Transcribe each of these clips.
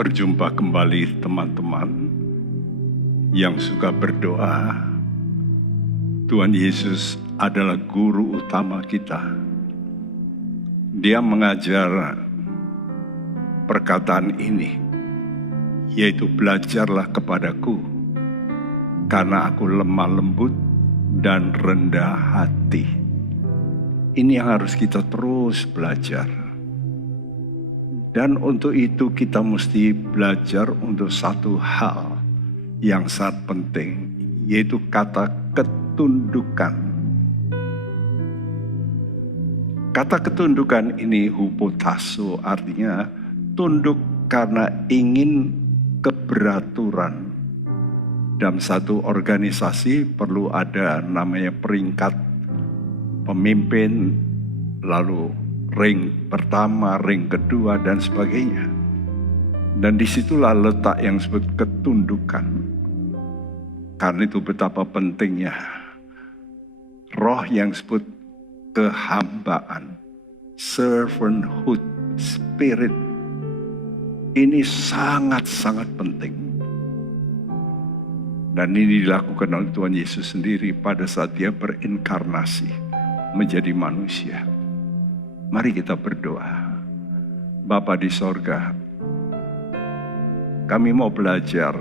Berjumpa kembali teman-teman yang suka berdoa. Tuhan Yesus adalah guru utama kita. Dia mengajar perkataan ini, yaitu belajarlah kepadaku, karena aku lemah lembut dan rendah hati. Ini yang harus kita terus belajar. Dan untuk itu kita mesti belajar untuk satu hal yang sangat penting, yaitu kata ketundukan. Kata ketundukan ini hupotasso, artinya tunduk karena ingin keberaturan. Dalam satu organisasi perlu ada namanya peringkat pemimpin, lalu ring pertama, ring kedua, dan sebagainya. Dan disitulah letak yang disebut ketundukan. Karena itu betapa pentingnya roh yang disebut kehambaan, servanthood spirit. Ini sangat-sangat penting. Dan ini dilakukan oleh Tuhan Yesus sendiri pada saat dia berinkarnasi menjadi manusia. Mari kita berdoa. Bapa di sorga, kami mau belajar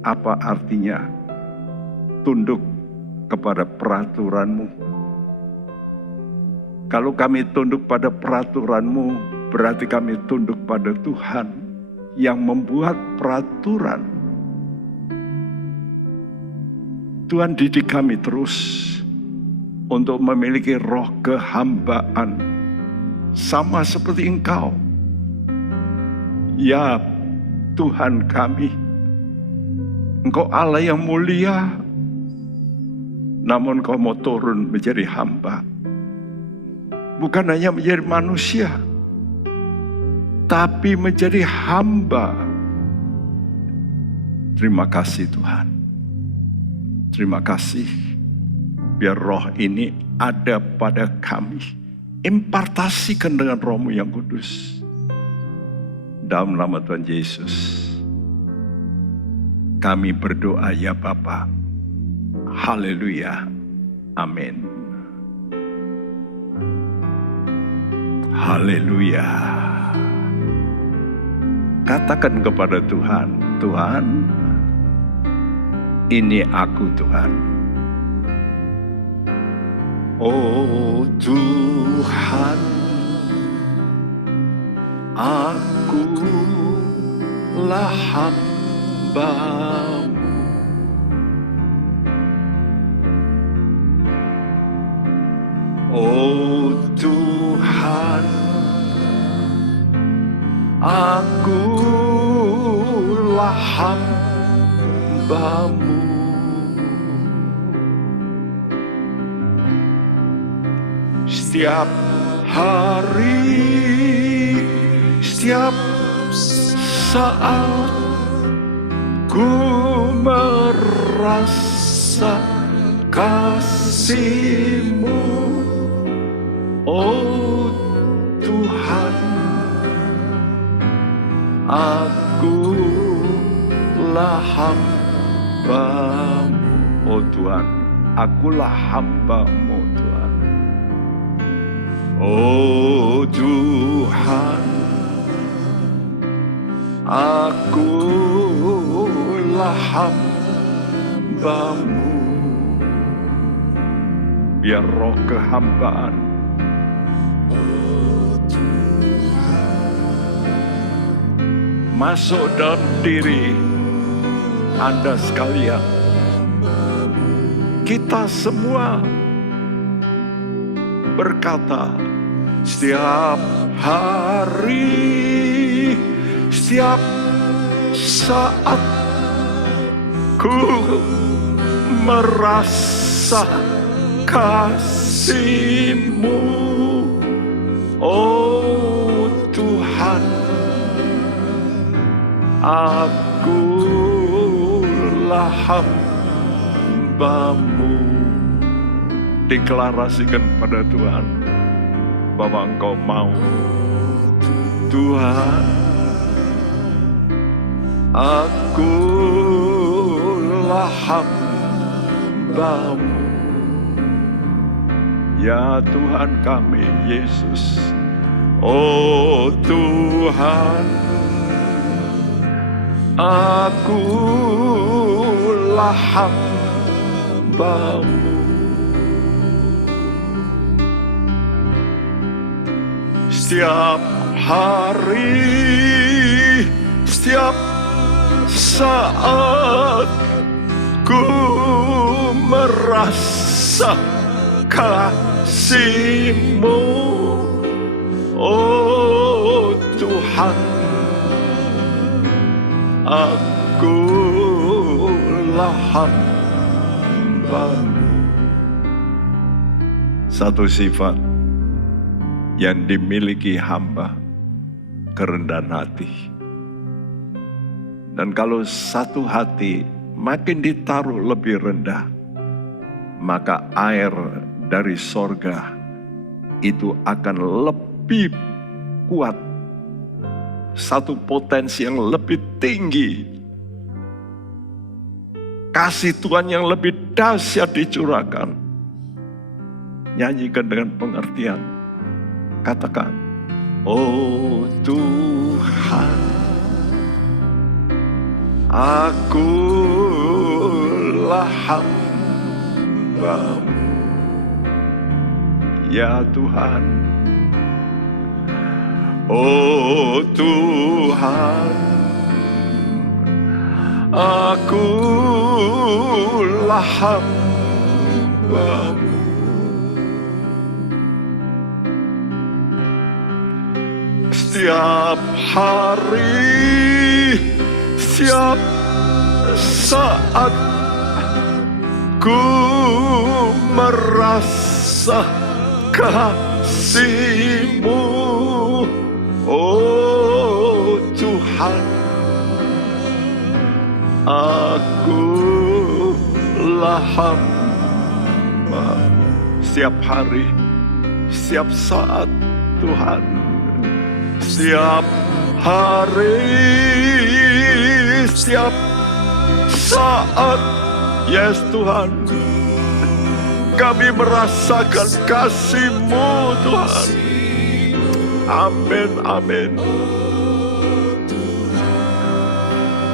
apa artinya tunduk kepada peraturan-Mu. Kalau kami tunduk pada peraturan-Mu, berarti kami tunduk pada Tuhan yang membuat peraturan. Tuhan didik kami terus untuk memiliki roh kehambaan, sama seperti Engkau. Ya Tuhan kami, Engkau Allah yang mulia, namun Engkau mau turun menjadi hamba. Bukan hanya menjadi manusia, tapi menjadi hamba. Terima kasih Tuhan. Terima kasih. Biar roh ini ada pada kami. Impartasikan dengan Roh-Mu yang kudus. Dalam nama Tuhan Yesus, kami berdoa ya Bapa. Haleluya. Amin. Haleluya. Katakan kepada Tuhan, Tuhan, ini aku Tuhan. Oh Tuhan, akulah hamba-Mu. Oh Tuhan, akulah hamba-Mu. Setiap hari, setiap saat, ku merasa kasih-Mu. Oh Tuhan, akulah hamba-Mu. Oh Tuhan, akulah hamba-Mu Tuhan. Oh Tuhan, akulah hamba-Mu. Biar roh kehambaan masuk dalam diri Anda sekalian. Kita semua berkata, setiap hari, setiap saat, ku merasa kasih-Mu. Oh Tuhan, akulah hamba-Mu. Deklarasikan pada Tuhan bahwa Engkau mau. Tuhan, Akulah hamba-Mu. Ya Tuhan kami Yesus. Oh Tuhan, akulah hamba-Mu. Setiap hari, setiap saat ku merasa kasih-Mu, oh Tuhan, akulah hamba-Mu. Satu sifat yang dimiliki hamba, kerendahan hati. Dan kalau satu hati makin ditaruh lebih rendah, maka air dari sorga itu akan lebih kuat. Satu potensi yang lebih tinggi. Kasih Tuhan yang lebih dahsyat dicurahkan. Nyanyikan dengan pengertian. Katakan, oh Tuhan, akulah hamba-Mu. Ya Tuhan, oh Tuhan, akulah hamba-Mu. Setiap hari, setiap saat ku merasa kasih-Mu, oh Tuhan, akulah hamba-Mu. Setiap hari, setiap saat Tuhan. Setiap hari, setiap saat, yes Tuhan, kami merasakan kasih-Mu Tuhan. Amin, amin.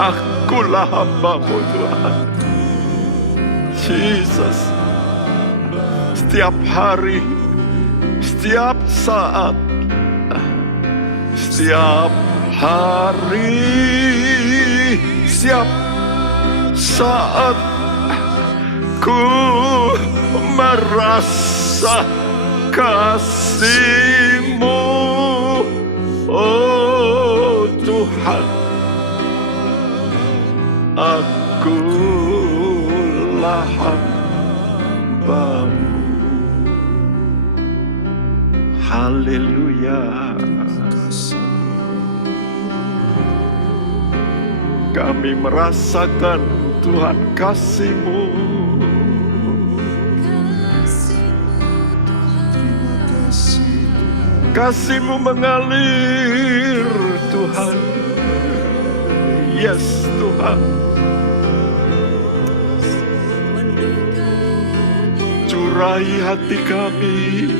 Akulah hamba-Mu Tuhan. Jesus, setiap hari, setiap saat, setiap hari, setiap saat ku merasa kasih-Mu, oh Tuhan, akulah hamba-Mu. Haleluya. Kami merasakan Tuhan kasih-Mu. Kasih-Mu mengalir Tuhan. Yes Tuhan. Curahi hati kami.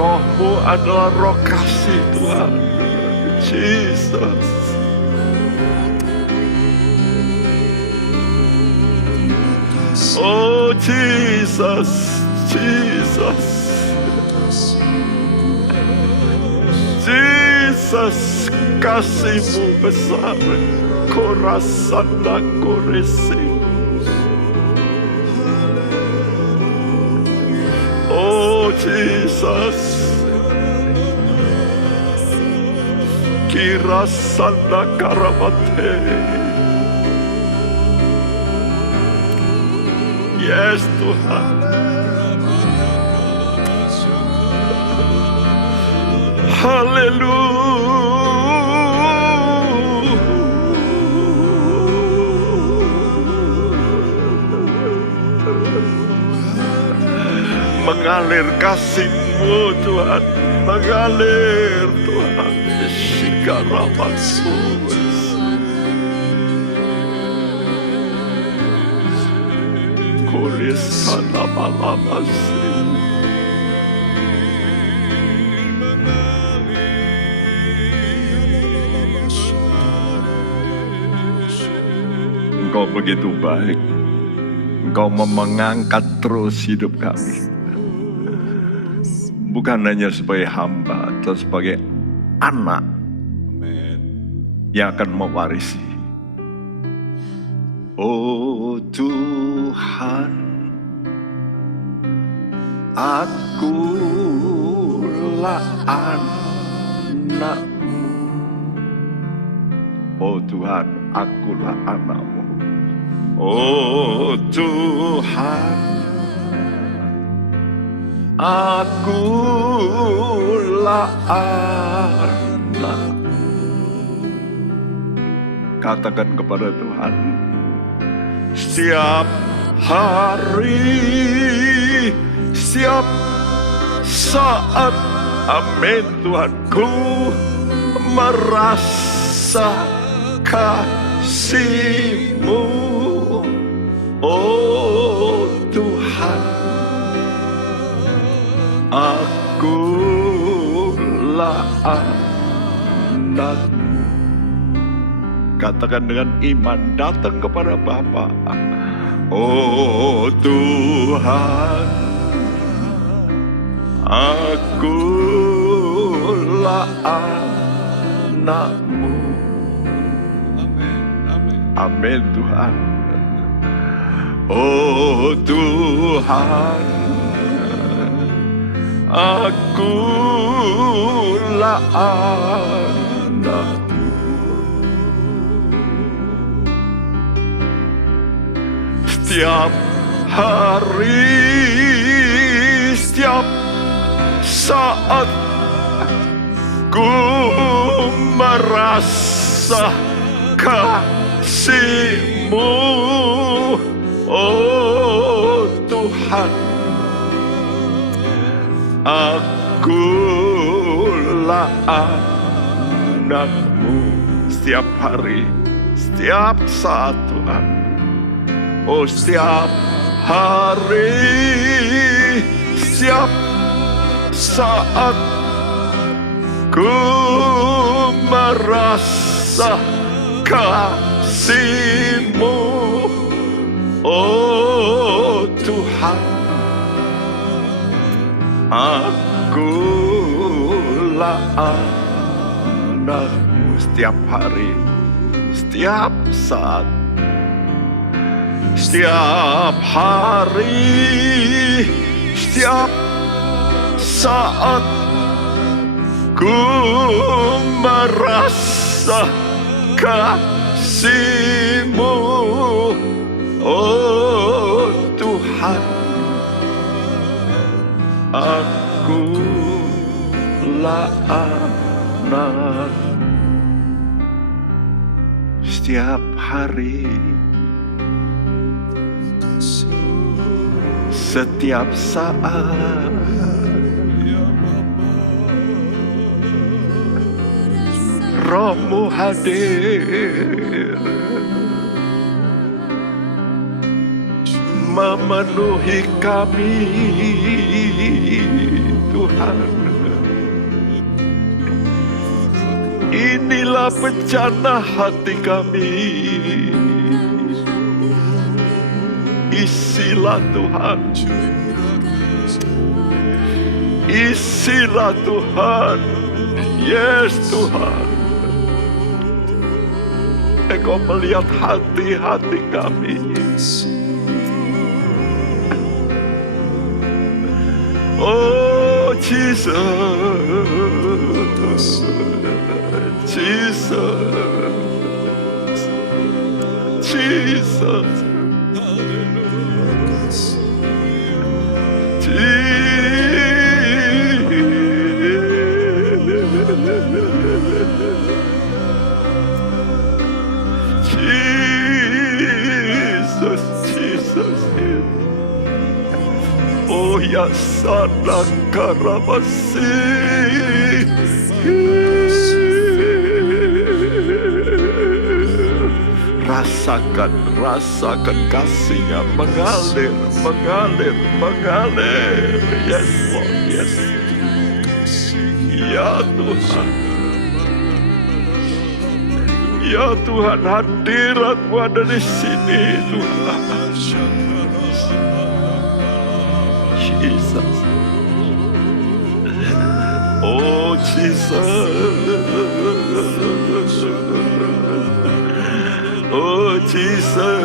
Roh-Mu adalah roh kasih Tuhan. Jesus. Oh Jesus, Jesus. Jesus, kasih-Mu besar. Korasana koresi. Oh Jesus, kirasana karamate. Yes Tuhan. Haleluya. mengalir kasih-Mu Tuhan, mengalir Tuhan. Shikarabasus, Korisanamalabas. Engkau begitu baik. Engkau mengangkat terus hidup kami. Bukan hanya sebagai hamba, atau sebagai anak yang akan mewarisi. Oh Tuhan, akulah anak-Mu. Oh Tuhan, akulah anak-Mu. Oh Tuhan, akulah anak-Mu. Katakan kepada Tuhan, setiap hari, setiap saat, amin Tuhan, ku merasa kasih-Mu. Oh Tuhan, akulah anak-Mu. Katakan dengan iman, datang kepada Bapa. Oh Tuhan, akulah anak-Mu. Amin Tuhan. Oh Tuhan, akulah anak-Mu. Setiap hari, setiap saat, ku merasa kasih-Mu. Oh Tuhan, akulah anak-Mu. Setiap hari, setiap saat Tuhan. Oh setiap hari, setiap saat, ku merasa kasih-Mu. Oh Tuhan, akulah anak-Mu. Setiap hari, setiap saat, setiap hari, setiap saat, ku merasa kasih-Mu. Oh Tuhan, akulah anak-Mu. Setiap hari, setiap saat, Roh-Mu hadir, memenuhi kami Tuhan. Inilah bencana hati kami. Isilah Tuhan, isilah Tuhan. Yes Tuhan, Engkau melihat hati-hati kami. Oh Jesus, Jesus, Jesus. Jesus, Jesus. Oh yes. Sanakarabasi. Rasakan kasihnya mengalir. Yes Lord, yes. Ya Tuhan. Ya Tuhan, hadirat-Mu ada di sini Tuhan. Jesus. Oh Jesus. Oh Jesus.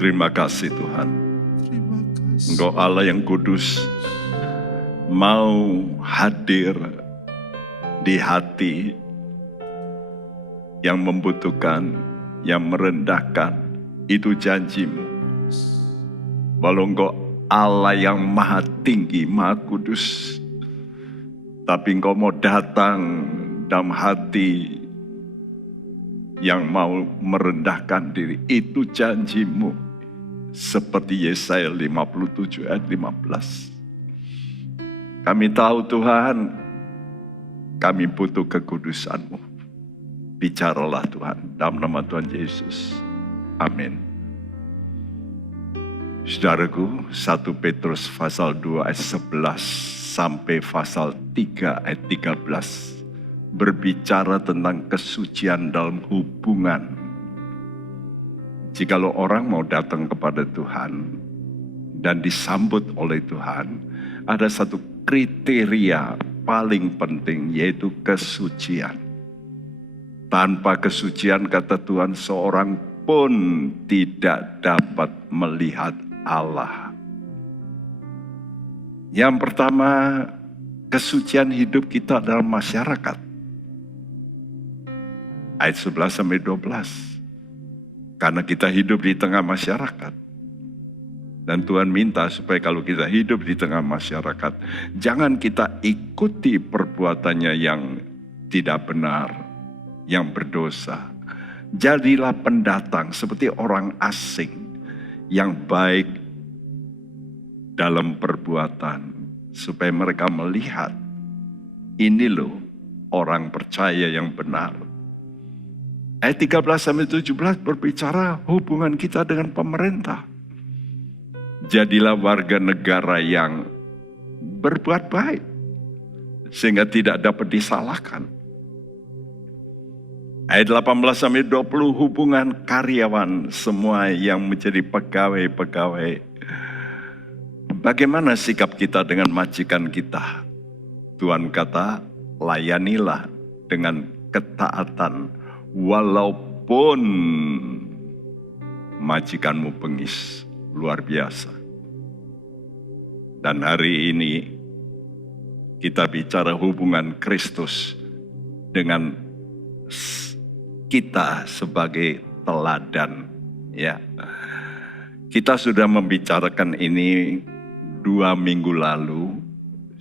Terima kasih Tuhan. Engkau Allah yang kudus, mau hadir di hati yang membutuhkan, yang merendahkan. Itu janji-Mu. Walau Engkau Allah yang maha tinggi, maha kudus, tapi Engkau mau datang dalam hati yang mau merendahkan diri. Itu janji-Mu. Seperti Yesaya 57 ayat 15. Kami tahu Tuhan, kami butuh kekudusan-Mu. Bicaralah Tuhan, dalam nama Tuhan Yesus. Amin. Saudaraku, 1 Petrus pasal 2 ayat 11 sampai pasal 3 ayat 13 berbicara tentang kesucian dalam hubungan. Jikalau orang mau datang kepada Tuhan dan disambut oleh Tuhan, ada satu kriteria paling penting, yaitu kesucian. Tanpa kesucian, kata Tuhan, seorang pun tidak dapat melihat Allah. Yang pertama, kesucian hidup kita dalam masyarakat. Ayat 11 sampai 12. Karena kita hidup di tengah masyarakat. Dan Tuhan minta supaya kalau kita hidup di tengah masyarakat, jangan kita ikuti perbuatannya yang tidak benar, yang berdosa. Jadilah pendatang seperti orang asing yang baik dalam perbuatan. Supaya mereka melihat, ini loh orang percaya yang benar. Ayat 13-17 berbicara hubungan kita dengan pemerintah. Jadilah warga negara yang berbuat baik, sehingga tidak dapat disalahkan. Ayat 18-20 hubungan karyawan, semua yang menjadi pegawai-pegawai. Bagaimana sikap kita dengan majikan kita? Tuhan kata, layanilah dengan ketaatan. Walaupun majikanmu bengis, luar biasa. Dan hari ini kita bicara hubungan Kristus dengan kita sebagai teladan. Ya, kita sudah membicarakan ini 2 minggu lalu,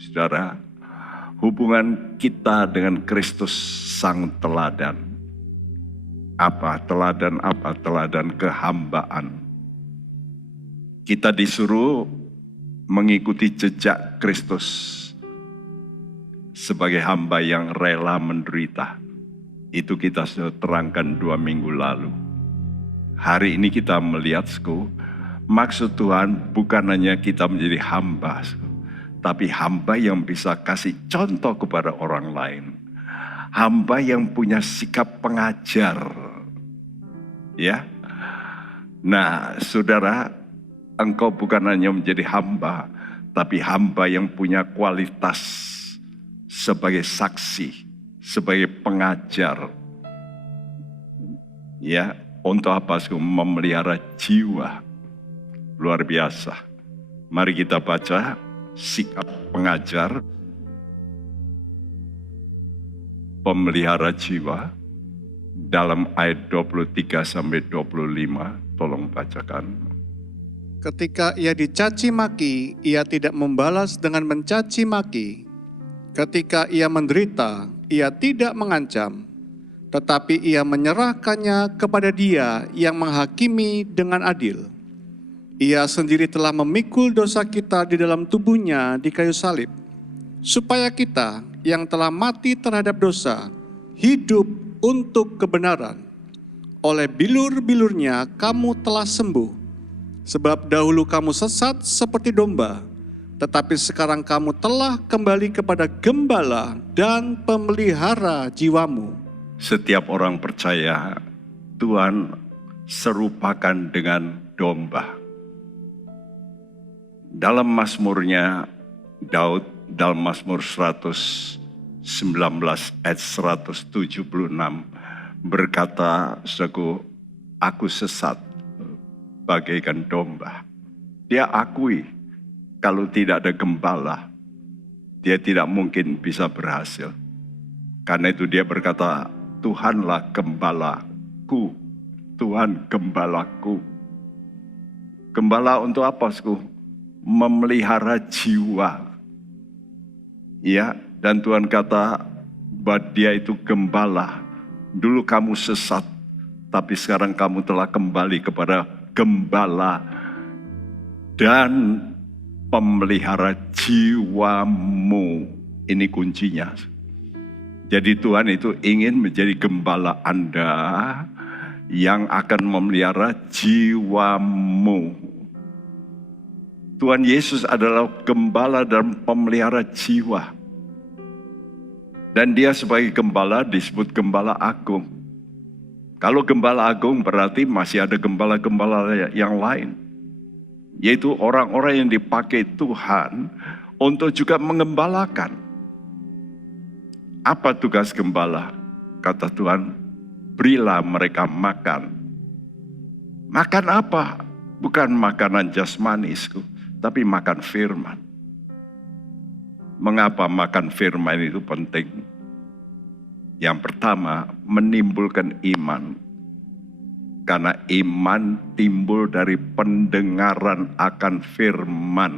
saudara. Hubungan kita dengan Kristus sang teladan. Apa teladan? Apa teladan kehambaan? Kita disuruh mengikuti jejak Kristus sebagai hamba yang rela menderita. Itu kita sudah terangkan 2 minggu lalu. Hari ini kita melihat, maksud Tuhan bukan hanya kita menjadi hamba, tapi hamba yang bisa kasih contoh kepada orang lain. Hamba yang punya sikap pengajar. Ya. Nah, saudara, engkau bukan hanya menjadi hamba, tapi hamba yang punya kualitas sebagai saksi, sebagai pengajar. Ya, untuk apa? Memelihara jiwa. Luar biasa. Mari kita baca sikap pengajar. pemelihara jiwa dalam ayat 23 sampai 25. Tolong bacakan. Ketika ia dicaci maki, ia tidak membalas dengan mencaci maki. Ketika ia menderita, ia tidak mengancam, tetapi ia menyerahkannya kepada Dia yang menghakimi dengan adil. Ia sendiri telah memikul dosa kita di dalam tubuhnya di kayu salib, supaya kita yang telah mati terhadap dosa, hidup untuk kebenaran. Oleh bilur-bilurnya kamu telah sembuh. Sebab dahulu kamu sesat seperti domba, tetapi sekarang kamu telah kembali kepada gembala dan pemelihara jiwamu. Setiap orang percaya Tuhan serupakan dengan domba. Dalam Mazmurnya Daud, dalam Mazmur 119 ayat 176 berkata, "Saudaraku, aku sesat bagaikan domba." Dia akui kalau tidak ada gembala, dia tidak mungkin bisa berhasil. Karena itu dia berkata, Tuhanlah gembalaku, Tuhan gembalaku. Gembala untuk apa, saudaraku? Memelihara jiwa. Ya, dan Tuhan kata bahwa dia itu gembala. Dulu kamu sesat, tapi sekarang kamu telah kembali kepada gembala dan pemelihara jiwamu. Ini kuncinya. Jadi Tuhan itu ingin menjadi gembala Anda yang akan memelihara jiwamu. Tuhan Yesus adalah gembala dan pemelihara jiwa. Dan dia sebagai gembala disebut gembala agung. Kalau gembala agung berarti masih ada gembala-gembala yang lain. Yaitu orang-orang yang dipakai Tuhan untuk juga mengembalakan. Apa tugas gembala? Kata Tuhan, berilah mereka makan. Makan apa? Bukan makanan jasmanisku, tapi makan firman. Mengapa makan firman itu penting? Yang pertama, menimbulkan iman. Karena iman timbul dari pendengaran akan firman.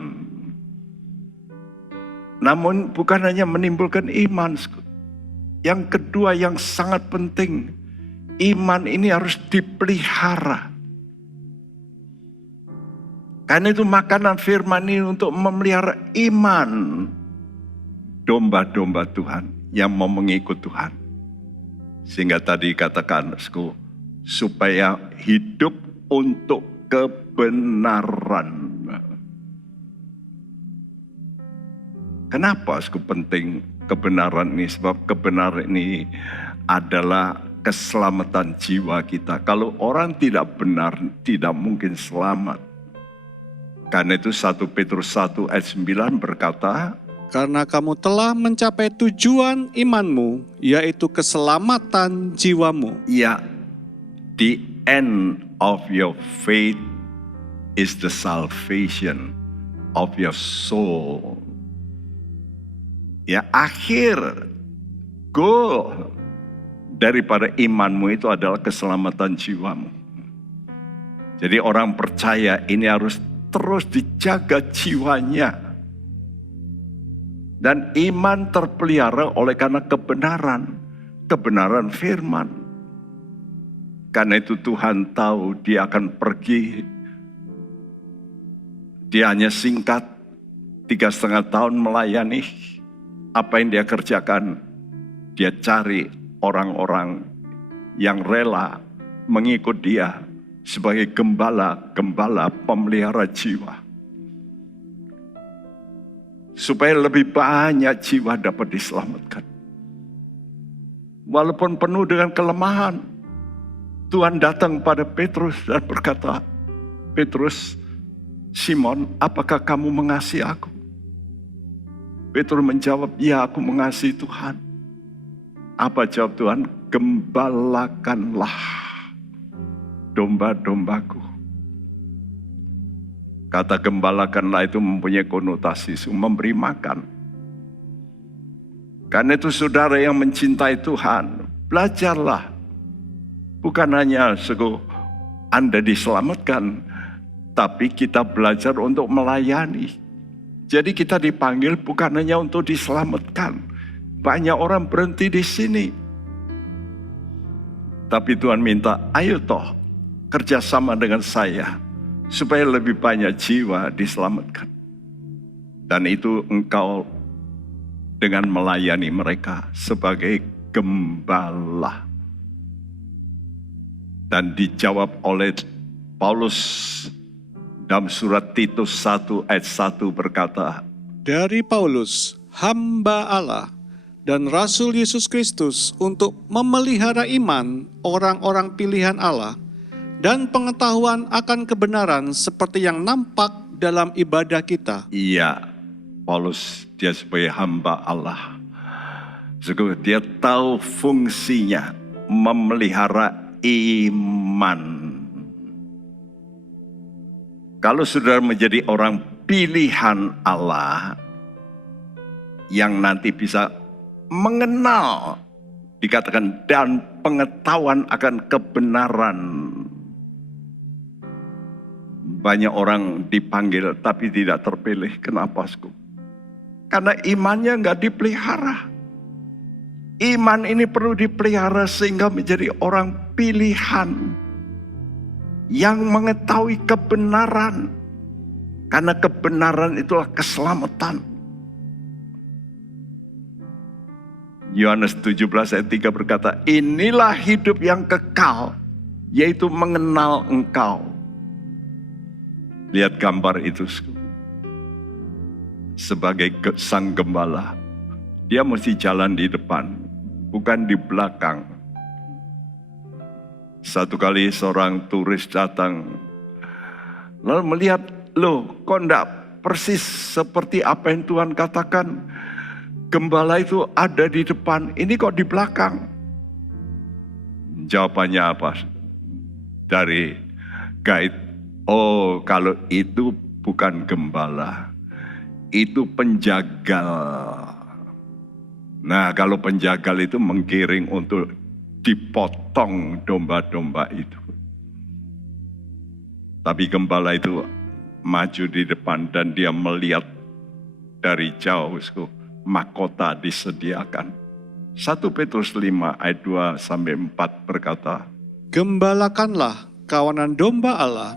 Namun bukan hanya menimbulkan iman. Yang kedua yang sangat penting, iman ini harus dipelihara. Karena itu makanan firman ini untuk memelihara iman domba-domba Tuhan yang mau mengikut Tuhan. Sehingga tadi katakan, supaya hidup untuk kebenaran. Kenapa penting kebenaran ini? Sebab kebenaran ini adalah keselamatan jiwa kita. Kalau orang tidak benar, tidak mungkin selamat. Karena itu 1 Petrus 1 ayat 9 berkata, Karena kamu telah mencapai tujuan imanmu, yaitu keselamatan jiwamu. ya, the end of your faith is the salvation of your soul. Ya, akhir goal daripada imanmu itu adalah keselamatan jiwamu. Jadi orang percaya ini harus terus dijaga jiwanya. Dan iman terpelihara oleh karena kebenaran firman. Karena itu Tuhan tahu dia akan pergi. Dia hanya singkat 3,5 tahun melayani. Apa yang dia kerjakan? Dia cari orang-orang yang rela mengikut dia sebagai gembala pemelihara jiwa. Supaya lebih banyak jiwa dapat diselamatkan. Walaupun penuh dengan kelemahan, Tuhan datang pada Petrus dan berkata, Petrus, Simon, apakah kamu mengasihi aku? Petrus menjawab, ya, aku mengasihi Tuhan. Apa jawab Tuhan? Gembalakanlah domba-dombaku. Kata gembalakanlah itu mempunyai konotasi memberi makan. Karena itu saudara yang mencintai Tuhan, belajarlah. Bukan hanya Anda diselamatkan, tapi kita belajar untuk melayani. Jadi kita dipanggil bukan hanya untuk diselamatkan. Banyak orang berhenti di sini. Tapi Tuhan minta, ayo toh kerjasama dengan saya. Supaya lebih banyak jiwa diselamatkan. Dan itu engkau dengan melayani mereka sebagai gembala. Dan dijawab oleh Paulus dalam surat Titus 1 ayat 1 berkata, Dari Paulus, hamba Allah dan Rasul Yesus Kristus untuk memelihara iman orang-orang pilihan Allah dan pengetahuan akan kebenaran seperti yang nampak dalam ibadah kita. Iya, Paulus dia sebagai hamba Allah. Dia tahu fungsinya memelihara iman. Kalau sudah menjadi orang pilihan Allah yang nanti bisa mengenal, dikatakan dan pengetahuan akan kebenaran. Banyak orang dipanggil tapi tidak terpilih. Kenapa? Karena imannya nggak dipelihara. Iman ini perlu dipelihara sehingga menjadi orang pilihan yang mengetahui kebenaran. Karena kebenaran itulah keselamatan. Yohanes 17 ayat 3 berkata, inilah hidup yang kekal, yaitu mengenal engkau. Lihat gambar itu. Sebagai sang gembala, dia mesti jalan di depan, bukan di belakang. Satu kali seorang turis datang, lalu melihat, loh kok enggak persis seperti apa yang Tuhan katakan. Gembala itu ada di depan, ini kok di belakang. Jawabannya apa? Dari guide, oh kalau itu bukan gembala, itu penjagal. Nah kalau penjagal itu menggiring untuk dipotong domba-domba itu. Tapi gembala itu maju di depan dan dia melihat dari jauh, mahkota disediakan. 1 Petrus 5 ayat 2-4 berkata, Gembalakanlah kawanan domba Allah,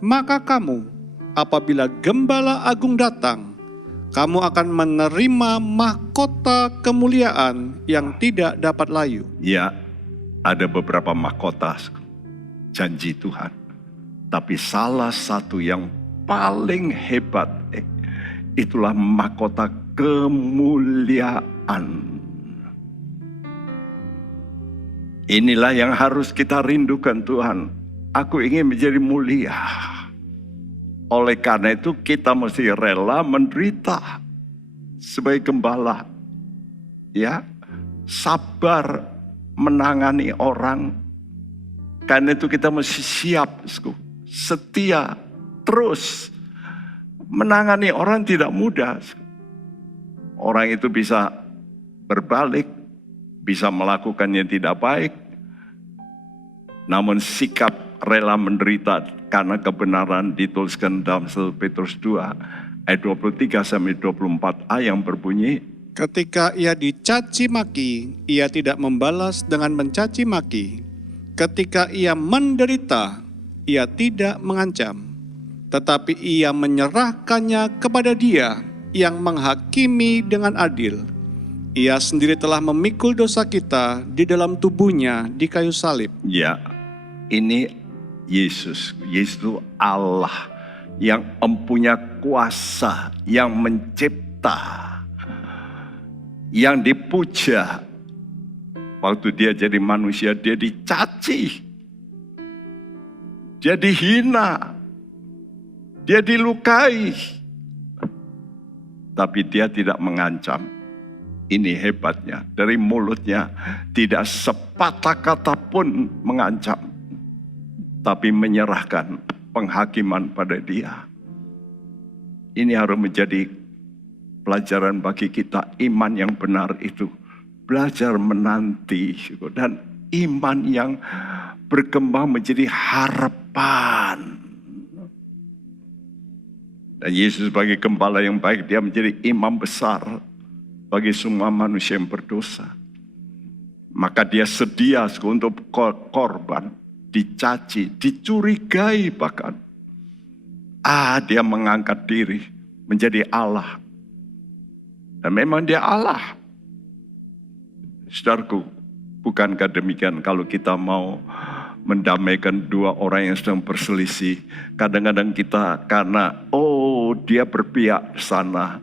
maka kamu apabila gembala agung datang, kamu akan menerima mahkota kemuliaan yang tidak dapat layu. Ya, ada beberapa mahkota janji Tuhan. Tapi salah satu yang paling hebat, itulah mahkota kemuliaan. Inilah yang harus kita rindukan Tuhan. Aku ingin menjadi mulia. Oleh karena itu kita mesti rela menderita sebagai gembala. Ya, sabar menangani orang. Karena itu kita mesti siap, setia, terus. Menangani orang tidak mudah. Orang itu bisa berbalik, bisa melakukan yang tidak baik. Namun sikap rela menderita karena kebenaran dituliskan dalam 1 Petrus 2 ayat 23-24a yang berbunyi, Ketika ia dicaci maki, ia tidak membalas dengan mencaci maki. Ketika ia menderita, ia tidak mengancam. Tetapi ia menyerahkannya kepada Dia yang menghakimi dengan adil. Ia sendiri telah memikul dosa kita di dalam tubuhnya di kayu salib. ya, ini Yesus. Yesus itu Allah yang mempunyai kuasa, yang mencipta, yang dipuja. Waktu dia jadi manusia, dia dicaci, dia dihina, dia dilukai. Tapi dia tidak mengancam. Ini hebatnya, dari mulutnya tidak sepatah kata pun mengancam, tapi menyerahkan penghakiman pada Dia. Ini harus menjadi pelajaran bagi kita iman yang benar itu. Belajar menanti dan iman yang berkembang menjadi harapan. Dan Yesus sebagai gembala yang baik, dia menjadi imam besar bagi semua manusia yang berdosa. Maka dia sedia untuk korban, dicaci, dicurigai bahkan. Dia mengangkat diri menjadi Allah. Dan memang dia Allah. Saudaraku, bukankah demikian kalau kita mau mendamaikan dua orang yang sedang berselisih. Kadang-kadang kita karena dia berpihak sana.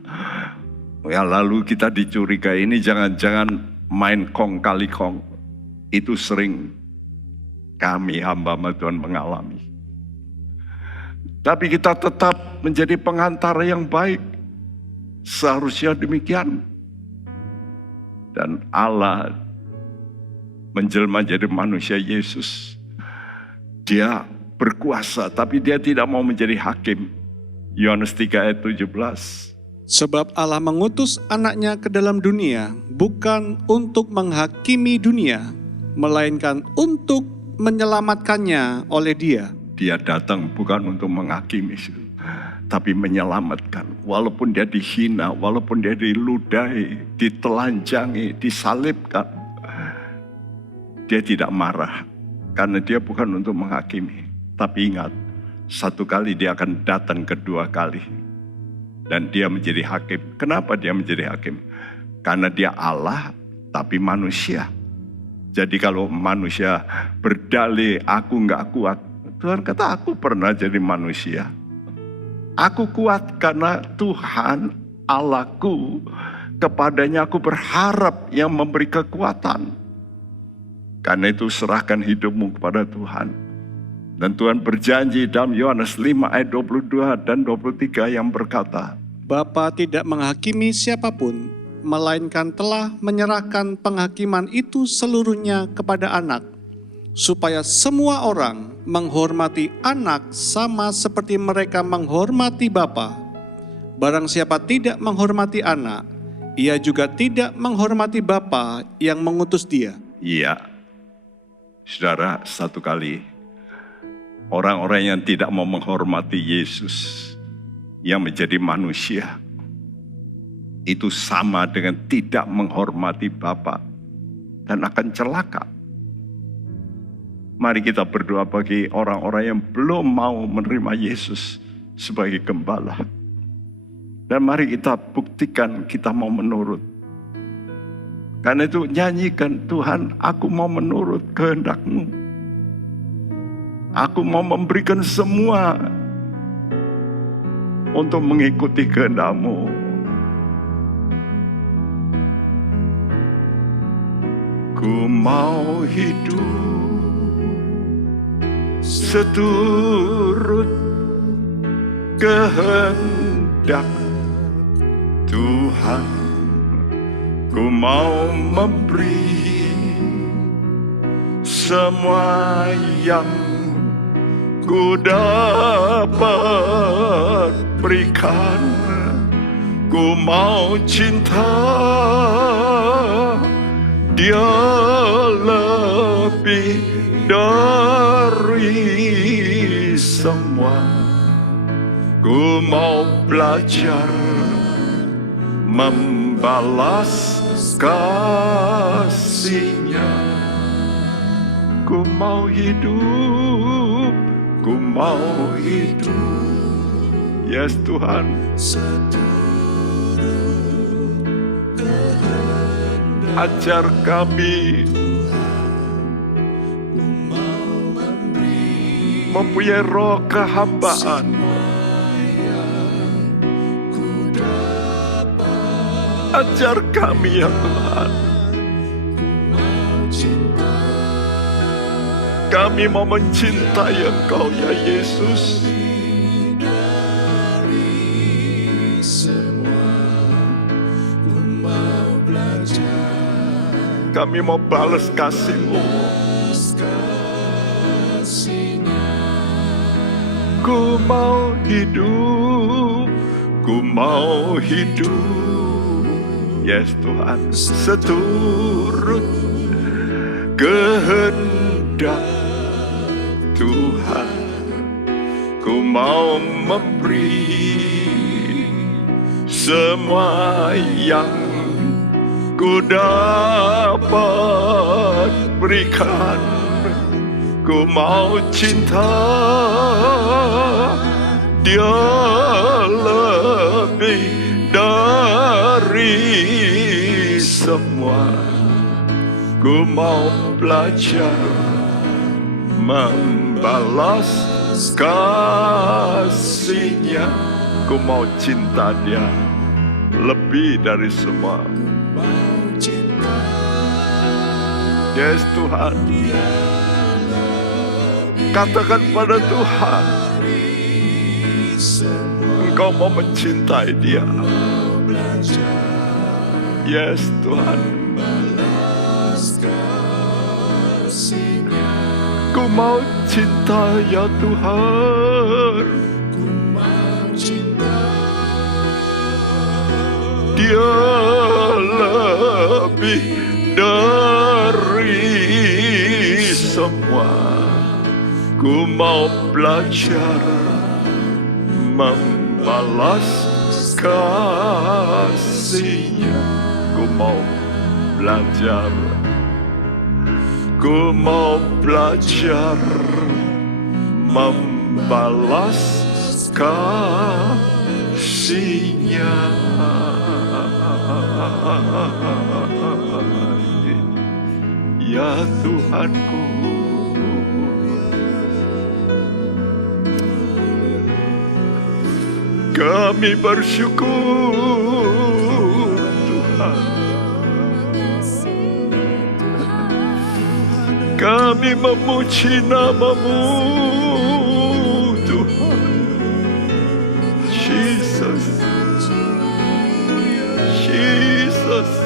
Ya lalu kita dicurigai, ini jangan-jangan main kong kali kong. Itu sering kami hamba Tuhan mengalami. Tapi kita tetap menjadi pengantara yang baik. Seharusnya demikian. Dan Allah menjelma jadi manusia Yesus. Dia berkuasa, tapi dia tidak mau menjadi hakim. Yohanes 3 ayat 17. Sebab Allah mengutus anaknya ke dalam dunia, bukan untuk menghakimi dunia, melainkan untuk menyelamatkannya oleh Dia. Dia datang bukan untuk menghakimi, tapi menyelamatkan. Walaupun dia dihina, walaupun dia diludahi, ditelanjangi, disalibkan, dia tidak marah. Karena dia bukan untuk menghakimi. Tapi ingat, satu kali dia akan datang kedua kali. Dan dia menjadi hakim. Kenapa dia menjadi hakim? Karena dia Allah, tapi manusia. Jadi kalau manusia berdalih, aku nggak kuat. Tuhan kata, aku pernah jadi manusia. Aku kuat karena Tuhan Allahku, kepadanya aku berharap yang memberi kekuatan. Karena itu serahkan hidupmu kepada Tuhan. Dan Tuhan berjanji dalam Yohanes 5 ayat 22 dan 23 yang berkata, Bapa tidak menghakimi siapapun, melainkan telah menyerahkan penghakiman itu seluruhnya kepada anak, supaya semua orang menghormati anak sama seperti mereka menghormati Bapa. Barang siapa tidak menghormati anak, ia juga tidak menghormati Bapa yang mengutus dia. Iya, saudara, satu kali orang-orang yang tidak mau menghormati Yesus yang menjadi manusia, itu sama dengan tidak menghormati Bapa dan akan celaka. Mari kita berdoa bagi orang-orang yang belum mau menerima Yesus sebagai gembala. Dan mari kita buktikan kita mau menurut. Karena itu nyanyikan, Tuhan, aku mau menurut kehendak-Mu. Aku mau memberikan semua untuk mengikuti kehendak-Mu. Ku mau hidup seturut kehendak Tuhan. Ku mau memberi semua yang ku dapat berikan. Ku mau cinta Dia lebih dari semua. Ku mau belajar membalas kasih-Nya. Ku mau hidup, ku mau hidup. Yes Tuhan. Ajar kami mempunyai roh kehambaan. Ajar kami ya Tuhan. Kami mau mencintai Engkau ya Yesus. Kami mau balas kasih-Mu. Ku mau hidup, ku mau hidup, yes Tuhan, seturut kehendak Tuhan. Ku mau memberi semua yang ku dapat berikan. Ku mau cinta Dia lebih dari semua. Ku mau belajar membalas kasih-Nya. Ku mau cinta Dia lebih dari semua. Yes Tuhan, katakan pada Tuhan, Engkau mau mencintai Dia. Yes Tuhan, ku mau cinta ya Tuhan. Dia lebih dari semua. Ku mau belajar membalas kasih-Nya. Ku mau belajar. Ku mau belajar membalas kasih-Nya. Ya Tuhanku, kami bersyukur Tuhan. Kami memuji nama-Mu Tuhan. Jesus, Jesus,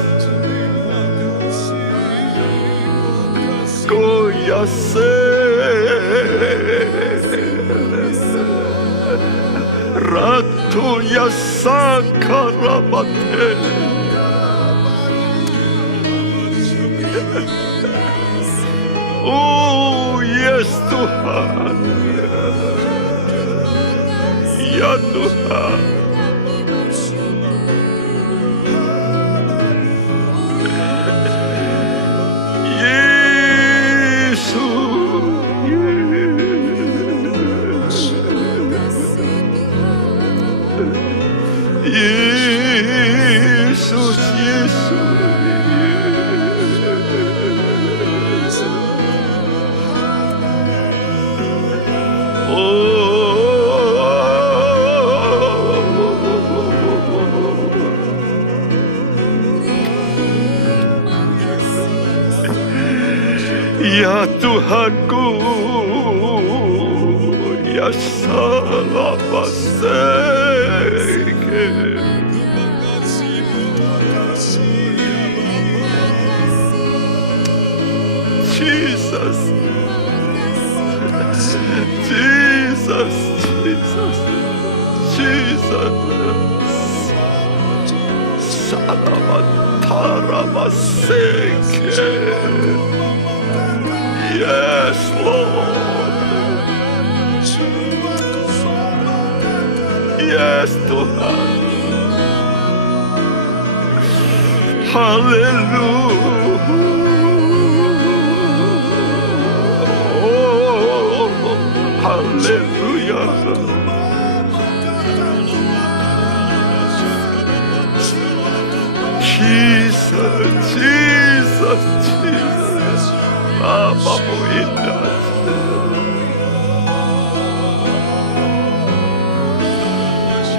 Kau Yase, Ratu Yasakarabate. Oh yes Tuhan, ya Tuhan. Yesus, Yesus, ya Tuhanku, ya Salabaseke. Jesus, Jesus, Jesus, Jesus. Salamataramaseke. Yes, Lord. Yes, Tuhan. Hallelujah. Oh, hallelujah. Jesus, Jesus, Jesus. Namamu indah.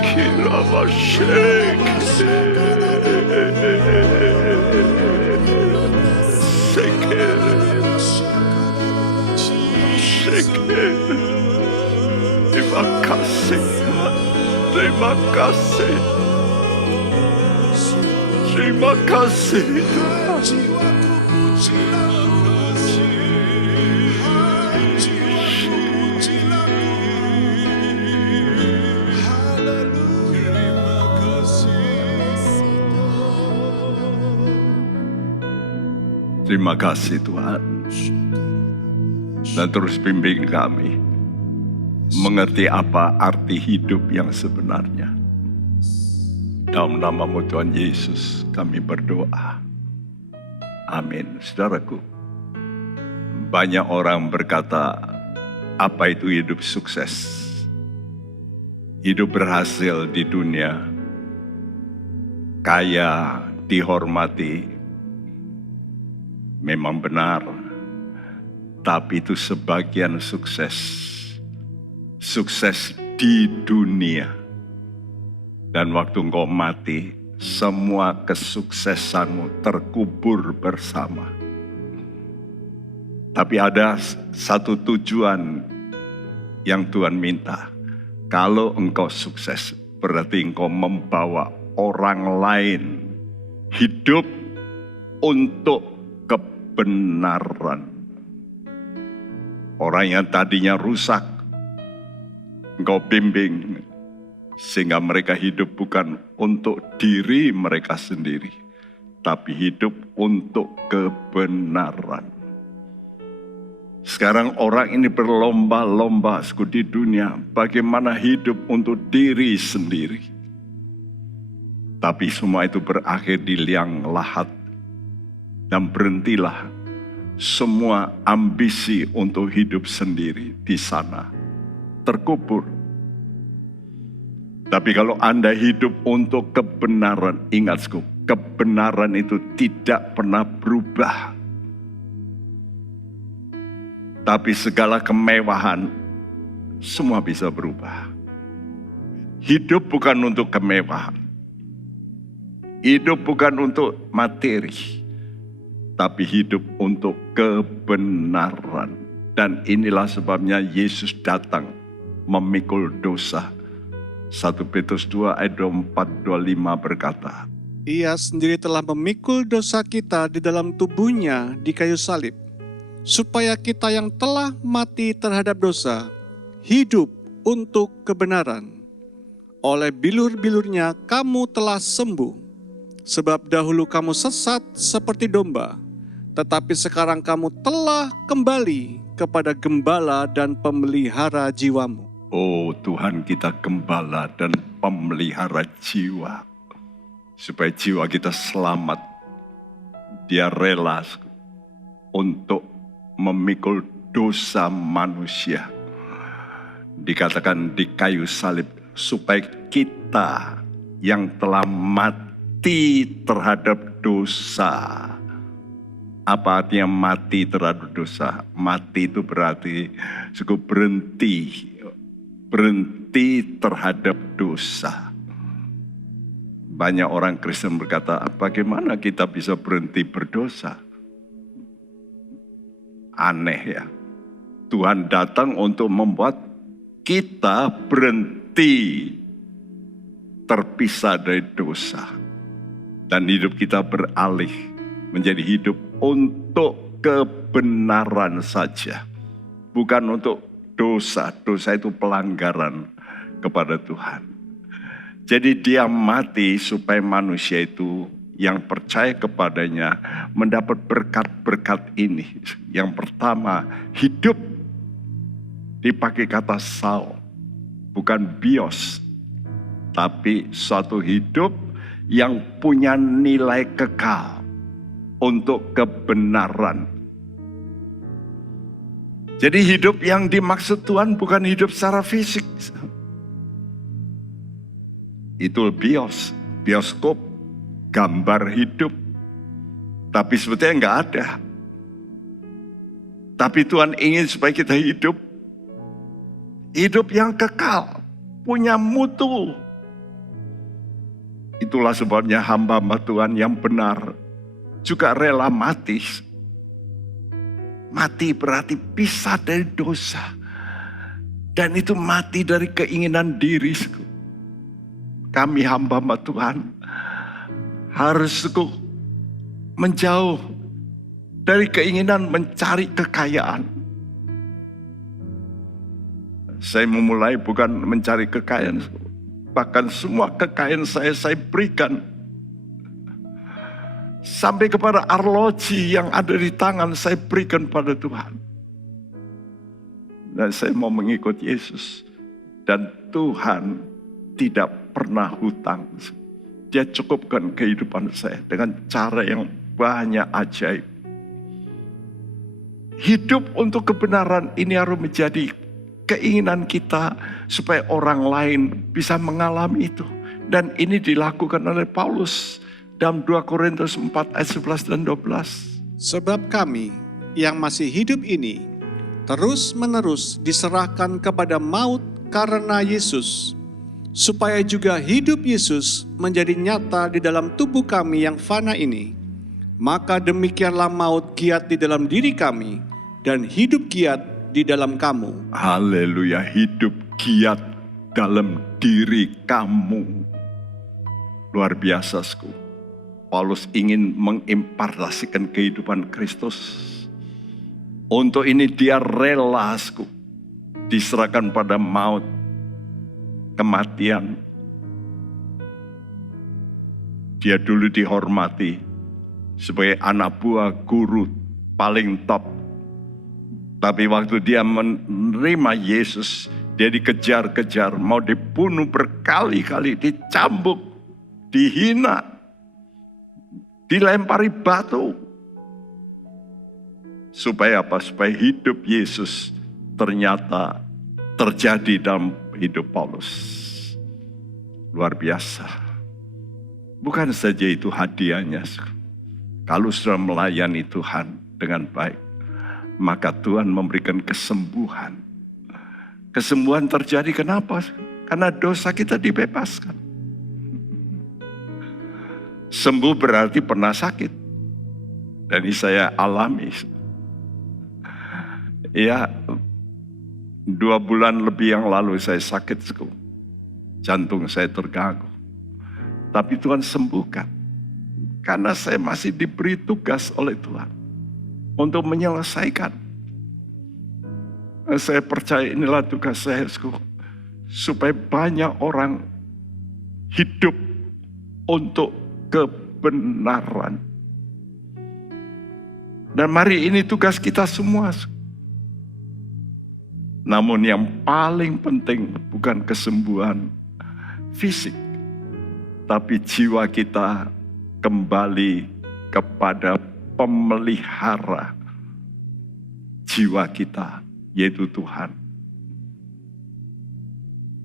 Kirabashek. Seker. Seker. Terima kasih. Terima kasih. Terima kasih Tuhan. Terima kasih Tuhan. Dan terus bimbing kami mengerti apa arti hidup yang sebenarnya. Dalam nama-Mu Tuhan Yesus kami berdoa. Amin. Saudaraku, banyak orang berkata, apa itu hidup sukses? Hidup berhasil di dunia, kaya, dihormati, memang benar. Tapi itu sebagian sukses. Sukses di dunia. Dan waktu engkau mati, semua kesuksesanmu terkubur bersama. Tapi ada satu tujuan yang Tuhan minta. Kalau engkau sukses, berarti engkau membawa orang lain hidup untuk kebenaran. Orang yang tadinya rusak, engkau bimbing sehingga mereka hidup bukan untuk diri mereka sendiri, tapi hidup untuk kebenaran. Sekarang orang ini berlomba-lomba di dunia bagaimana hidup untuk diri sendiri. Tapi semua itu berakhir di liang lahat. Dan berhentilah semua ambisi untuk hidup sendiri di sana. Terkubur. Tapi kalau Anda hidup untuk kebenaran, ingat kebenaran itu tidak pernah berubah. Tapi segala kemewahan, semua bisa berubah. Hidup bukan untuk kemewahan. Hidup bukan untuk materi. Tapi hidup untuk kebenaran. Dan inilah sebabnya Yesus datang memikul dosa. 1 Petrus 2 ayat 24-25 berkata, Ia sendiri telah memikul dosa kita di dalam tubuhnya di kayu salib, supaya kita yang telah mati terhadap dosa, hidup untuk kebenaran. Oleh bilur-bilurnya kamu telah sembuh, sebab dahulu kamu sesat seperti domba, tetapi sekarang kamu telah kembali kepada gembala dan pemelihara jiwamu. Oh Tuhan, kita gembala dan pemelihara jiwa. Supaya jiwa kita selamat. Dia rela untuk memikul dosa manusia. Dikatakan di kayu salib. Supaya kita yang telah mati terhadap dosa. Apa artinya mati terhadap dosa? Mati itu berarti cukup berhenti terhadap dosa. Banyak orang Kristen berkata, bagaimana kita bisa berhenti berdosa? Aneh ya. Tuhan datang untuk membuat kita berhenti terpisah dari dosa. Dan hidup kita beralih menjadi hidup untuk kebenaran saja. Bukan untuk dosa. Dosa itu pelanggaran kepada Tuhan. Jadi dia mati supaya manusia itu yang percaya kepadanya mendapat berkat-berkat ini. Yang pertama, hidup dipakai kata sau, bukan bios. Tapi suatu hidup yang punya nilai kekal untuk kebenaran. Jadi hidup yang dimaksud Tuhan bukan hidup secara fisik. Itu bioskop, gambar hidup. Tapi sebetulnya enggak ada. Tapi Tuhan ingin supaya kita hidup yang kekal, punya mutu. Itulah sebabnya hamba-hamba Tuhan yang benar juga rela mati. Mati berarti pisah dari dosa. Dan itu mati dari keinginan diri. Kami hamba-hamba Tuhan harus menjauh dari keinginan mencari kekayaan. Saya memulai bukan mencari kekayaan. Bahkan semua kekayaan saya berikan. Sampai kepada arloji yang ada di tangan saya berikan pada Tuhan. Dan saya mau mengikut Yesus. Dan Tuhan tidak pernah hutang. Dia cukupkan kehidupan saya dengan cara yang banyak ajaib. Hidup untuk kebenaran ini harus menjadi keinginan kita supaya orang lain bisa mengalami itu. Dan ini dilakukan oleh Paulus dalam 2 Korintus 4 ayat 11 dan 12. Sebab kami yang masih hidup ini terus-menerus diserahkan kepada maut karena Yesus, supaya juga hidup Yesus menjadi nyata di dalam tubuh kami yang fana ini. Maka demikianlah maut giat di dalam diri kami, dan hidup giat di dalam kamu. Haleluya, hidup giat dalam diri kamu. Luar biasa, Sku. Paulus ingin mengimpartasikan kehidupan Kristus. Untuk ini dia rela, Sku, diserahkan pada maut, kematian. Dia dulu dihormati sebagai anak buah guru paling top. Tapi waktu dia menerima Yesus, dia dikejar-kejar, mau dibunuh berkali-kali, dicambuk, dihina, dilempari batu. Supaya apa? Supaya hidup Yesus ternyata terjadi dalam hidup Paulus. Luar biasa. Bukan saja itu hadiahnya. Kalau sudah melayani Tuhan dengan baik, maka Tuhan memberikan kesembuhan. Kesembuhan terjadi kenapa? Karena dosa kita dibebaskan. Sembuh berarti pernah sakit. Dan ini saya alami. Ya, 2 bulan lebih yang lalu saya sakit. Jantung saya terganggu. Tapi Tuhan sembuhkan. Karena saya masih diberi tugas oleh Tuhan untuk menyelesaikan. Saya percaya inilah tugas saya, supaya banyak orang hidup untuk kebenaran. Dan mari ini tugas kita semua. Namun yang paling penting bukan kesembuhan fisik, tapi jiwa kita kembali kepada pemelihara jiwa kita, yaitu Tuhan.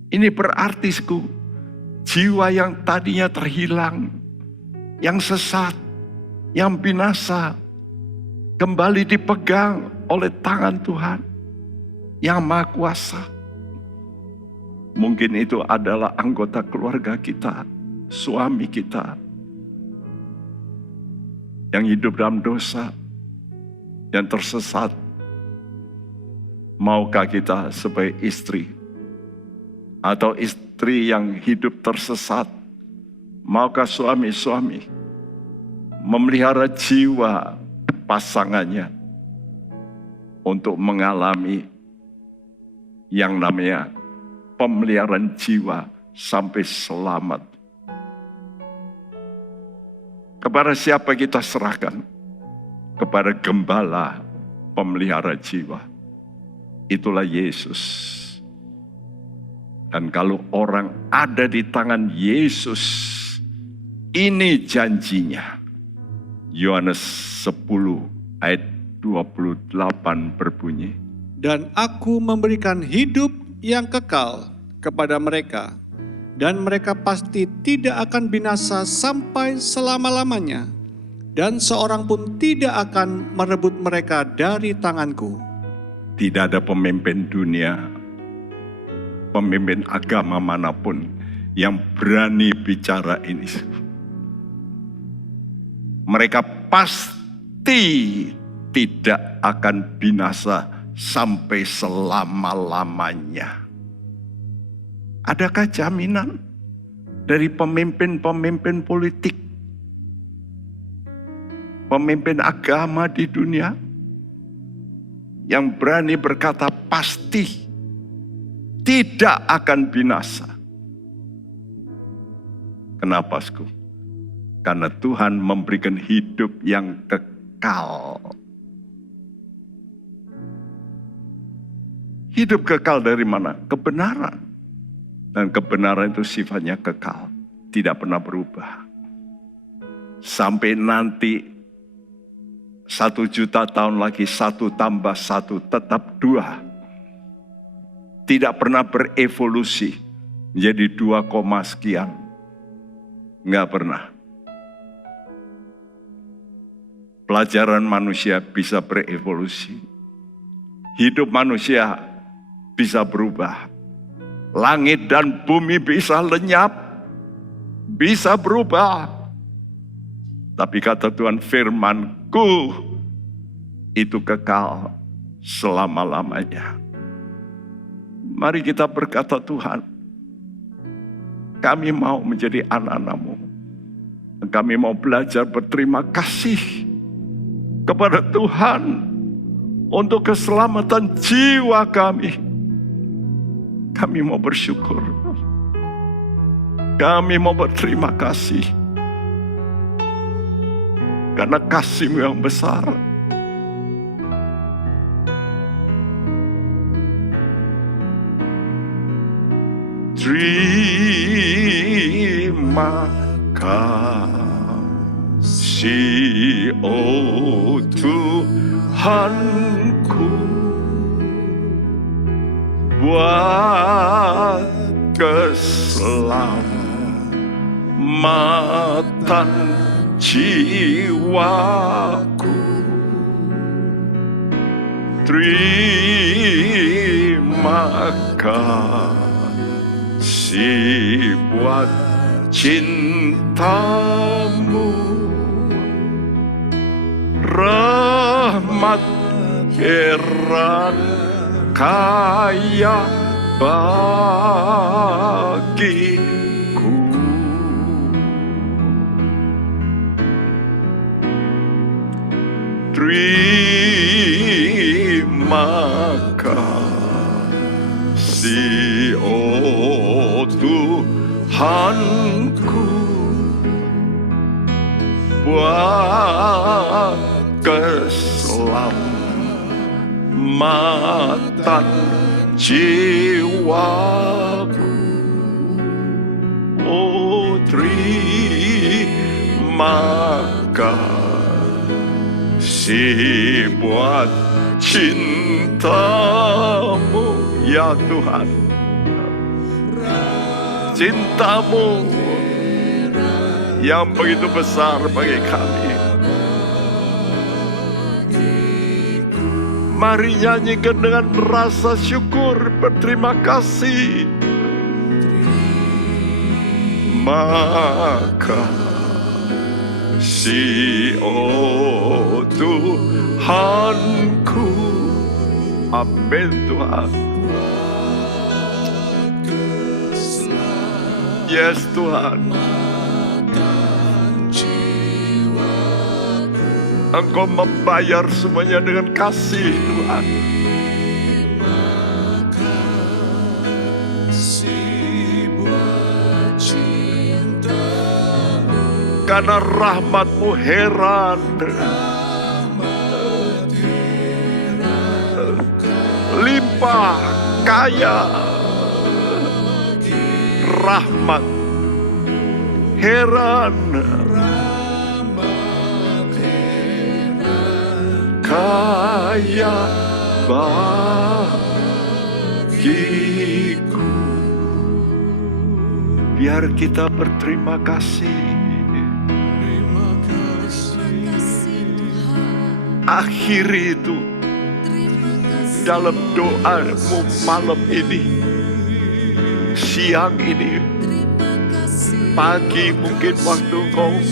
Ini berarti, jiwa yang tadinya terhilang, yang sesat, yang binasa, kembali dipegang oleh tangan Tuhan yang Maha Kuasa. Mungkin itu adalah anggota keluarga kita, suami kita, yang hidup dalam dosa, yang tersesat. Maukah kita sebagai istri, atau istri yang hidup tersesat, maukah suami-suami memelihara jiwa pasangannya untuk mengalami yang namanya pemeliharaan jiwa sampai selamat? Kepada siapa kita serahkan? Kepada gembala pemelihara jiwa. Itulah Yesus. Dan kalau orang ada di tangan Yesus, ini janjinya. Yohanes 10 ayat 28 berbunyi, Dan aku memberikan hidup yang kekal kepada mereka, dan mereka pasti tidak akan binasa sampai selama-lamanya, dan seorang pun tidak akan merebut mereka dari tanganku. Tidak ada pemimpin dunia, pemimpin agama manapun yang berani bicara ini. Mereka pasti tidak akan binasa sampai selama-lamanya. Adakah jaminan dari pemimpin-pemimpin politik, pemimpin agama di dunia yang berani berkata pasti tidak akan binasa? Kenapa, Sku? Karena Tuhan memberikan hidup yang kekal. Hidup kekal dari mana? Kebenaran. Dan kebenaran itu sifatnya kekal. Tidak pernah berubah. Sampai nanti 1.000.000 tahun lagi, 1 tambah 1 tetap 2. Tidak pernah berevolusi menjadi 2, sekian. Enggak pernah. Pelajaran manusia bisa berevolusi. Hidup manusia bisa berubah. Langit dan bumi bisa lenyap, bisa berubah. Tapi kata Tuhan, firman-Ku itu kekal selama-lamanya. Mari kita berkata, Tuhan, kami mau menjadi anak-anak-Mu. Kami mau belajar berterima kasih kepada Tuhan untuk keselamatan jiwa kami. Kami mau bersyukur. Kami mau berterima kasih. Karena kasih-Mu yang besar. Terima kasih, oh Tuhanku, buat keselamatan jiwaku. Terima kasih buat cinta-Mu, rahmat heran kaya bagiku. Terima kasih, oh Tuhanku, buat keselamatan jiwaku. Oh, terima kasih buat cinta-Mu, ya Tuhan. Cinta-Mu yang begitu besar bagi kami. Mari nyanyikan dengan rasa syukur, berterima kasih. Makasih, oh Tuhanku. Amin Tuhan. Yes Tuhan. Engkau membayar semuanya dengan kasih Tuhan. Karena rahmat-Mu heran, limpah, kaya, rahmat, heran, kaya bagiku. Biar kita berterima kasih. Akhiri itu dalam doa-Mu malam ini, siang ini, pagi mungkin waktu Engkau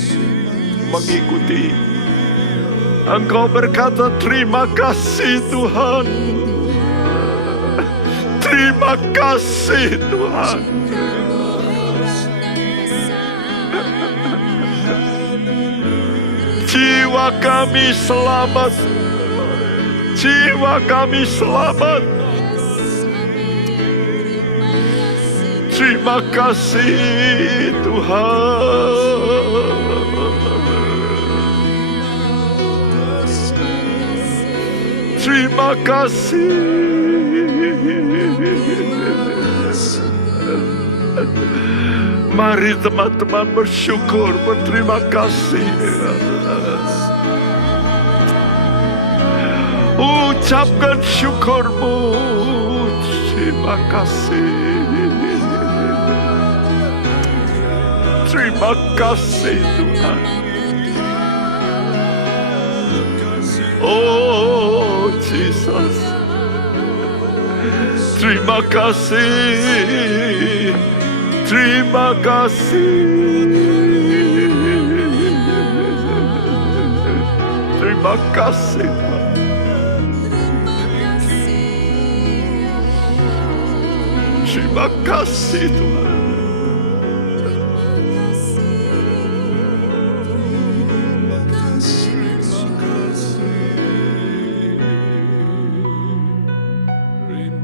mengikuti. Engkau berkata, terima kasih Tuhan. Terima kasih Tuhan. Jiwa kami selamat. Jiwa kami selamat. Terima kasih Tuhan. Terima kasih. Mari teman-teman bersyukur, berterima kasih. Ucapkan syukurmu. Terima kasih. Terima kasih Tuhan. Oh Jesus. Terima kasih. Terima kasih. Terima kasih Tuhan. Terima kasih Tuhan.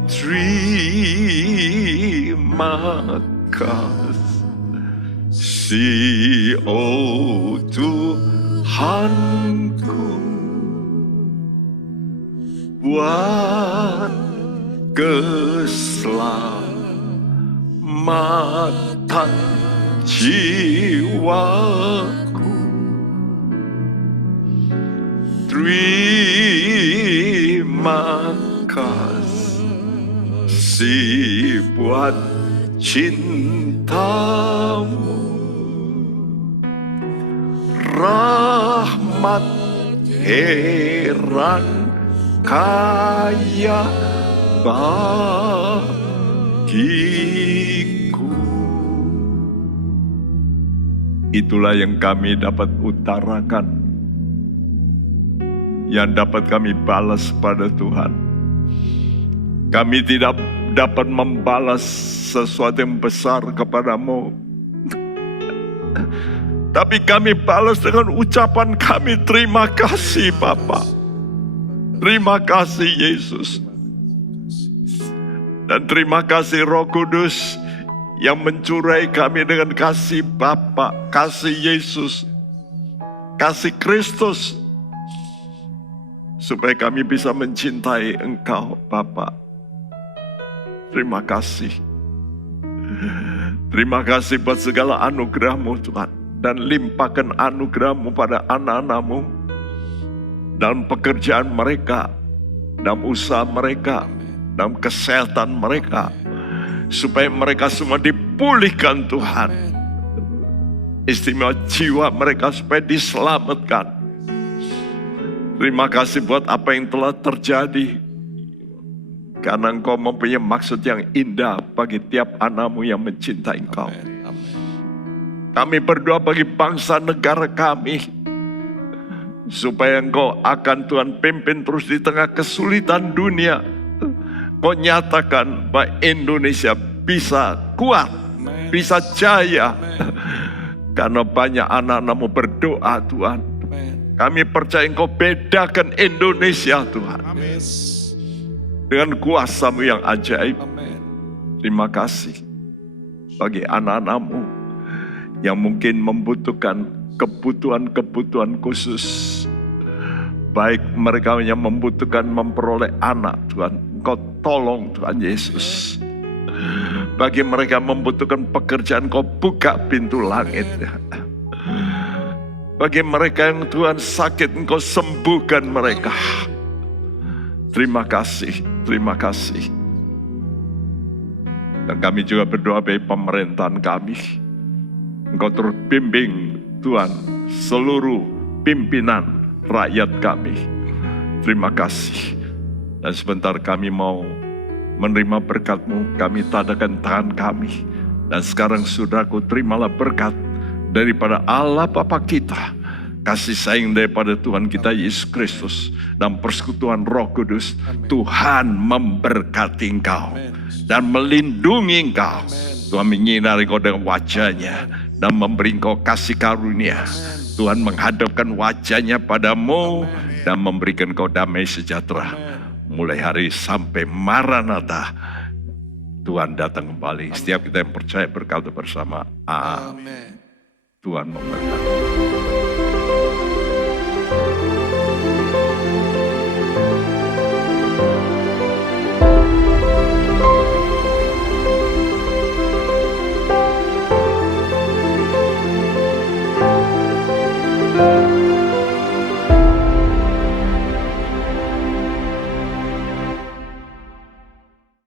Terima kasih, oh Tuhanku, buat keselamatan jiwaku. Terima kasih buat cintamu, rahmat heran kaya bagiku. Itulah yang kami dapat utarakan, yang dapat kami balas pada Tuhan. Kami tidak dapat membalas sesuatu yang besar kepadamu, tapi kami balas dengan ucapan kami, terima kasih Bapa, terima kasih Yesus, dan terima kasih Roh Kudus yang mencurai kami dengan kasih Bapa, kasih Yesus, kasih Kristus, supaya kami bisa mencintai Engkau Bapa. Terima kasih. Terima kasih buat segala anugerah-Mu Tuhan. Dan limpahkan anugerah-Mu pada anak-anak-Mu dalam pekerjaan mereka, dalam usaha mereka, dalam kesehatan mereka, supaya mereka semua dipulihkan Tuhan. Istimewa jiwa mereka supaya diselamatkan. Terima kasih buat apa yang telah terjadi, karena Engkau mempunyai maksud yang indah bagi tiap anak-Mu yang mencintai Engkau. Kami berdoa bagi bangsa negara kami, supaya Engkau akan Tuhan pimpin terus di tengah kesulitan dunia. Kau nyatakan bahwa Indonesia bisa kuat, bisa jaya, karena banyak anak-anak-Mu berdoa Tuhan. Kami percaya Engkau bedakan Indonesia Tuhan, dengan kuasa-Mu yang ajaib. Terima kasih bagi anak-anak-Mu yang mungkin membutuhkan kebutuhan-kebutuhan khusus. Baik mereka yang membutuhkan memperoleh anak Tuhan, Engkau tolong Tuhan Yesus. Bagi mereka membutuhkan pekerjaan, Engkau buka pintu langit. Bagi mereka yang Tuhan sakit, Engkau sembuhkan mereka. Terima kasih, terima kasih. Dan kami juga berdoa bagi pemerintahan kami. Engkau terus bimbing Tuhan seluruh pimpinan rakyat kami. Terima kasih. Dan sebentar kami mau menerima berkat-Mu, kami tadakan tangan kami. Dan sekarang saudaraku, terimalah berkat daripada Allah Bapa kita, kasih sayang daripada Tuhan kita Yesus Kristus, dan persekutuan Roh Kudus. Tuhan memberkati engkau dan melindungi engkau. Tuhan menyinari engkau dengan wajah-Nya dan memberi engkau kasih karunia. Tuhan menghadapkan wajah-Nya padamu dan memberikan engkau damai sejahtera mulai hari sampai Maranatha. Tuhan datang kembali. Setiap kita yang percaya berkata bersama, Amin. Amin. Tuhan memberkati.